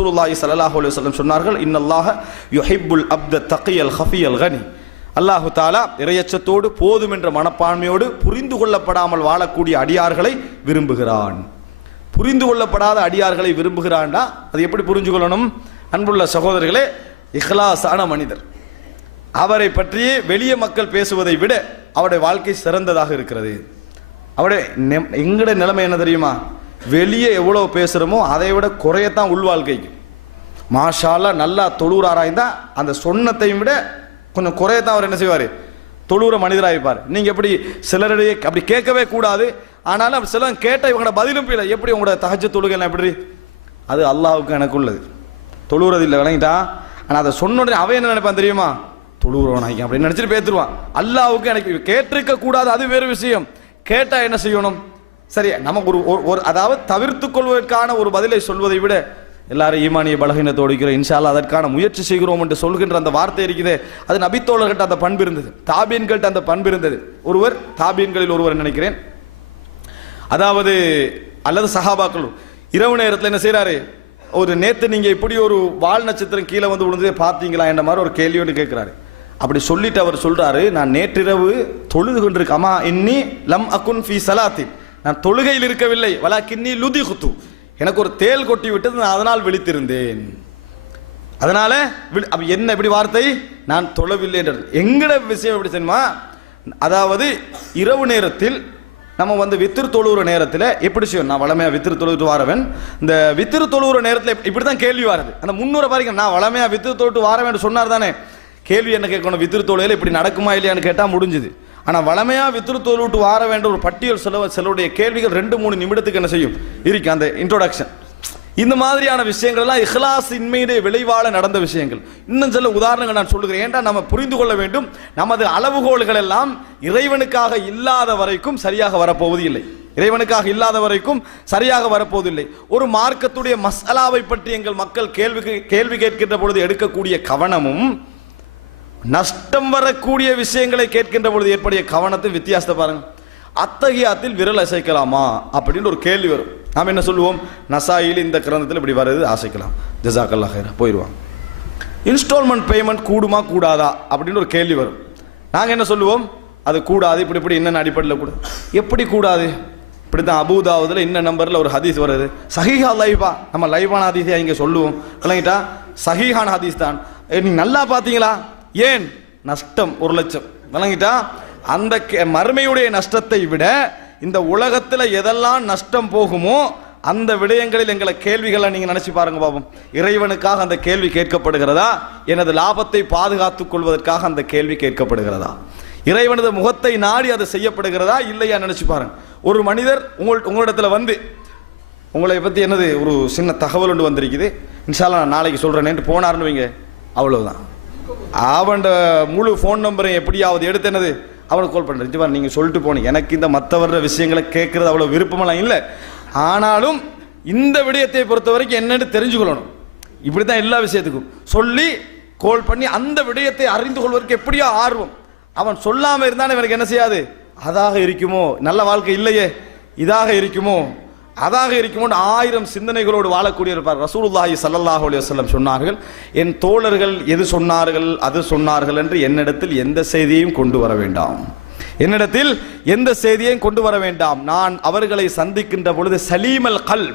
ரசூலுல்லாஹி சல்லாஹ் அலைஹி சொன்னார்கள் இன்னல்லாஹ யுஹிப்புல் அப்த தகியல் ஹஃபியல் கனி. அல்லாஹு தாலா இறையச்சத்தோடு போதும் என்ற மனப்பான்மையோடு புரிந்து கொள்ளப்படாமல் வாழக்கூடிய அடியார்களை விரும்புகிறான். புரிந்து கொள்ளப்படாத அடியார்களை விரும்புகிறான்டா அது எப்படி புரிஞ்சு கொள்ளணும்? அன்புள்ள சகோதரர்களே இஹ்லாஸான மனிதர். அவரை பற்றியே வெளிய மக்கள் பேசுவதை விட அவருடைய வாழ்க்கை சிறந்ததாக இருக்கிறது. அவருடைய எங்களுடைய நிலைமை என்ன தெரியுமா? வெளியே எவ்வளோ பேசுகிறோமோ அதை விட குறையத்தான் உள்வாழ்க்கைக்கு மாஷால நல்லா தொழுவுற ஆராய்ந்தா அந்த சொன்னத்தையும் விட கொஞ்சம் குறையத்தான் அவர் என்ன செய்வார்? தொழுவுற மனிதராகிப்பார் நீங்கள் எப்படி சிலருடைய அப்படி கேட்கவே கூடாது. ஆனாலும் அப்படி சிலர் கேட்ட இவங்களோட பதிலும் இல்லை எப்படி உங்களோட தகஜ தொழுகைலாம் எப்படி? அது அல்லாஹ்வுக்கு எனக்கு உள்ளது. தொழுவுறது இல்லை விளங்கிட்டா? ஆனால் அதை சொன்ன உடனே அவன் என்ன நினைப்பான் தெரியுமா? தொழுவுறவன் அப்படின்னு நினச்சிட்டு பேத்துருவான். அல்லாஹ்வுக்கு எனக்கு கேட்டிருக்க கூடாது அது வேறு விஷயம். கேட்டால் என்ன செய்யணும்? சரி நமக்கு ஒரு ஒரு- ஒரு அதாவது தவிர்த்து கொள்வதற்கான ஒரு பதிலை சொல்வதை விட எல்லாரும் ஈமானிய பலகீனத்தோடு ஒடுக்கிறோம் இன்ஷால்லா அதற்கான முயற்சி செய்கிறோம் என்று சொல்கின்ற அந்த வார்த்தை இருக்குதே. அது நபித்தோழர்கிட்ட அந்த பண்பு இருந்தது. தாபீன்கள்ட்ட அந்த பண்பு இருந்தது. ஒருவர் தாபீன்களில் ஒருவர் நினைக்கிறேன்? அதாவது அல்லது சஹாபாக்கள் இரவு நேரத்தில் என்ன செய்கிறாரு ஒரு நேற்று நீங்கள் இப்படி ஒரு வால் நட்சத்திரம் கீழே வந்து விழுந்ததே பார்த்தீங்களா என்ற மாதிரி ஒரு கேள்வியோடு கேட்குறாரு. அப்படி சொல்லிட்டு அவர் சொல்கிறாரு நான் நேற்றிரவு தொழுது கொண்டிருக்க அம்மா இன்னி லம் அக்குன் ஃபி சலாத்தி நான் தொழுகையில் இருக்கவில்லை. வலா கின்னி லுதி குத்து எனக்கு ஒரு தேல் கொட்டி விட்டது நான் அதனால் விழித்திருந்தேன். அதனால வி- என்ன இப்படி வார்த்தை? நான் தொழவில்லை என்றது எங்கட விஷயம் எப்படி தெரியுமா? அதாவது இரவு நேரத்தில் நம்ம வந்து வித்திரு தொழுகிற நேரத்தில் எப்படி செய்யும் நான் வளமையாக வித்திரு தொழுவிட்டு வாரவன். இந்த வித்திரு தொழுகிற நேரத்தில் இப்படி தான் கேள்வி வாரது அந்த முன்னூறு பாருங்க நான் வளமையாக வித்திரு தொழுட்டு வாரவேன் சொன்னார் தானே. கேள்வி என்ன கேட்கணும்? வித்திரு தொழுகையில் இப்படி நடக்குமா இல்லையான்னு கேட்டால் முடிஞ்சுது. ஆனால் வளமையாக வித்ருத்தோலூட்டு தொழுவிட்டு வார வேண்ட ஒரு பட்டியல் செலவு சிலருடைய கேள்விகள் ரெண்டு மூணு நிமிடத்துக்கு என்ன செய்யும்? இருக்கு அந்த இன்ட்ரோடக்ஷன் இந்த மாதிரியான விஷயங்கள் எல்லாம் இஹ்லாஸ் இன்மையுடைய விளைவால நடந்த விஷயங்கள். இன்னும் சில உதாரணங்கள் நான் சொல்லுகிறேன். ஏன்டா நம்ம புரிந்து கொள்ள வேண்டும்? நமது அளவுகோள்கள் எல்லாம் இறைவனுக்காக இல்லாத வரைக்கும் சரியாக வரப்போவது இல்லை. இறைவனுக்காக இல்லாத வரைக்கும் சரியாக வரப்போவதில்லை. ஒரு மார்க்கத்துடைய மசாலாவை பற்றி எங்கள் மக்கள் கேள்வி கேள்வி கேட்கின்ற பொழுது எடுக்கக்கூடிய கவனமும் நஷ்டம் வரக்கூடிய விஷயங்களை கேட்கின்ற பொழுது ஏற்படைய கவனத்தின் வித்தியாசத்தை பாருங்க. அத்தகையாத்தில் விரல் அசைக்கலாமா? அப்படின்னு ஒரு கேள்வி வரும். நாம் என்ன சொல்லுவோம்? நசாயில் இந்த கிரந்தத்தில் இப்படி வர்றது அசைக்கலாம். ஜசாக்கல்லா ஹைரா போயிடுவாங்க. இன்ஸ்டால்மெண்ட் பேமெண்ட் கூடுமா கூடாதா? அப்படின்னு ஒரு கேள்வி வரும். நாங்கள் என்ன சொல்லுவோம்? அது கூடாது இப்படி இப்படி என்னென்ன அடிப்படையில் கூட. எப்படி கூடாது? இப்படி தான் அபூதாவதுல இன்ன நம்பரில் ஒரு ஹதீஸ் வருது. சஹீஹா லைஃபா. நம்ம லைவான ஹதீஸை இங்கே சொல்லுவோம். விளங்கிட்டா சஹீஹான ஹதீஸ் தான். நீங்கள் நல்லா பார்த்தீங்களா ஏன் நஷ்டம் ஒரு லட்சம்? விளங்கிட்டா? அந்த கே- மறுமையுடைய நஷ்டத்தை விட இந்த உலகத்தில் எதெல்லாம் நஷ்டம் போகுமோ அந்த விடயங்களில் எங்களை கேள்விகளை நீங்கள் நினச்சி பாருங்க பாபம். இறைவனுக்காக அந்த கேள்வி கேட்கப்படுகிறதா? எனது லாபத்தை பாதுகாத்துக் கொள்வதற்காக அந்த கேள்வி கேட்கப்படுகிறதா? இறைவனது முகத்தை நாடி அது செய்யப்படுகிறதா? இல்லையா நினச்சி பாருங்க. ஒரு மனிதர் உங்கள் உங்களிடத்தில் வந்து உங்களை பற்றி என்னது ஒரு சின்ன தகவல் ஒன்று வந்திருக்குது. இன்ஷால்லாம் நான் நாளைக்கு சொல்றேன்ட்டு போனார்னு வைங்க. அவ்வளோதான் அவன் முழு ஃபோன் நம்பரை எப்படியாவது எடுத்து என்னது? அவனுக்கு கால் பண்ணுறேன் ஜிவான் நீங்கள் சொல்லிட்டு போனீங்க. எனக்கு இந்த மற்றவர விஷயங்களை கேட்குறது அவ்வளோ விருப்பமெல்லாம் இல்லை. ஆனாலும் இந்த விடயத்தை பொறுத்த வரைக்கும் என்னென்னு தெரிஞ்சுக்கொள்ளணும். இப்படி தான் எல்லா விஷயத்துக்கும். சொல்லி கோல் பண்ணி அந்த விடயத்தை அறிந்து கொள்வதற்கு எப்படியோ ஆர்வம். அவன் சொல்லாமல் இருந்தான் இவனுக்கு என்ன செய்யாது? அதாக இருக்குமோ? நல்ல வாழ்க்கை இல்லையே. இதாக இருக்குமோ? அதாக இருக்குமோ ஆயிரம் சிந்தனைகளோடு வாழக்கூடிய இருப்பார் ரசூலுல்லாஹி சல்லாஹ் அலைஹி வஸல்லம் சொன்னார்கள் என் தோழர்கள் எது சொன்னார்கள் அது சொன்னார்கள் என்று என்னிடத்தில் எந்த செய்தியையும் கொண்டு வர வேண்டாம். என்னிடத்தில் எந்த செய்தியையும் கொண்டு வர வேண்டாம். நான் அவர்களை சந்திக்கின்ற பொழுது சலீமல் கல்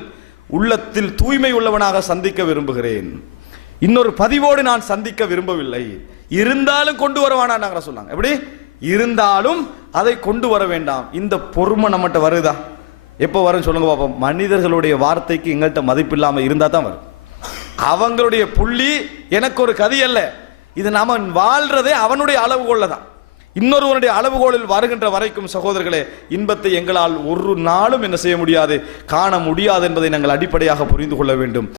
உள்ளத்தில் தூய்மை உள்ளவனாக சந்திக்க விரும்புகிறேன். இன்னொரு பதிவோடு நான் சந்திக்க விரும்பவில்லை. இருந்தாலும் கொண்டு வரவானா நாங்க சொன்னாங்க எப்படி? இருந்தாலும் அதை கொண்டு வர வேண்டாம். இந்த பொறுமை நம்மகிட்ட வருதா? எப்போ வரும்னு சொல்லுங்க பாப்போம். மனிதர்களுடைய வார்த்தைக்கு எங்கள்கிட்ட மதிப்பு இல்லாமல் இருந்தால் தான் வரும். அவங்களுடைய புள்ளி எனக்கு ஒரு கதி அல்ல. இது நாம வாழ்றதே அவனுடைய அளவுகோல தான். இன்னொருவனுடைய அளவுகோலில் வருகின்ற வரைக்கும் சகோதரர்களே இன்பத்தை எங்களால் ஒரு நாளும் என்ன செய்ய முடியாது காண முடியாது என்பதை நாங்கள் அடிப்படையாக புரிந்து கொள்ள வேண்டும்.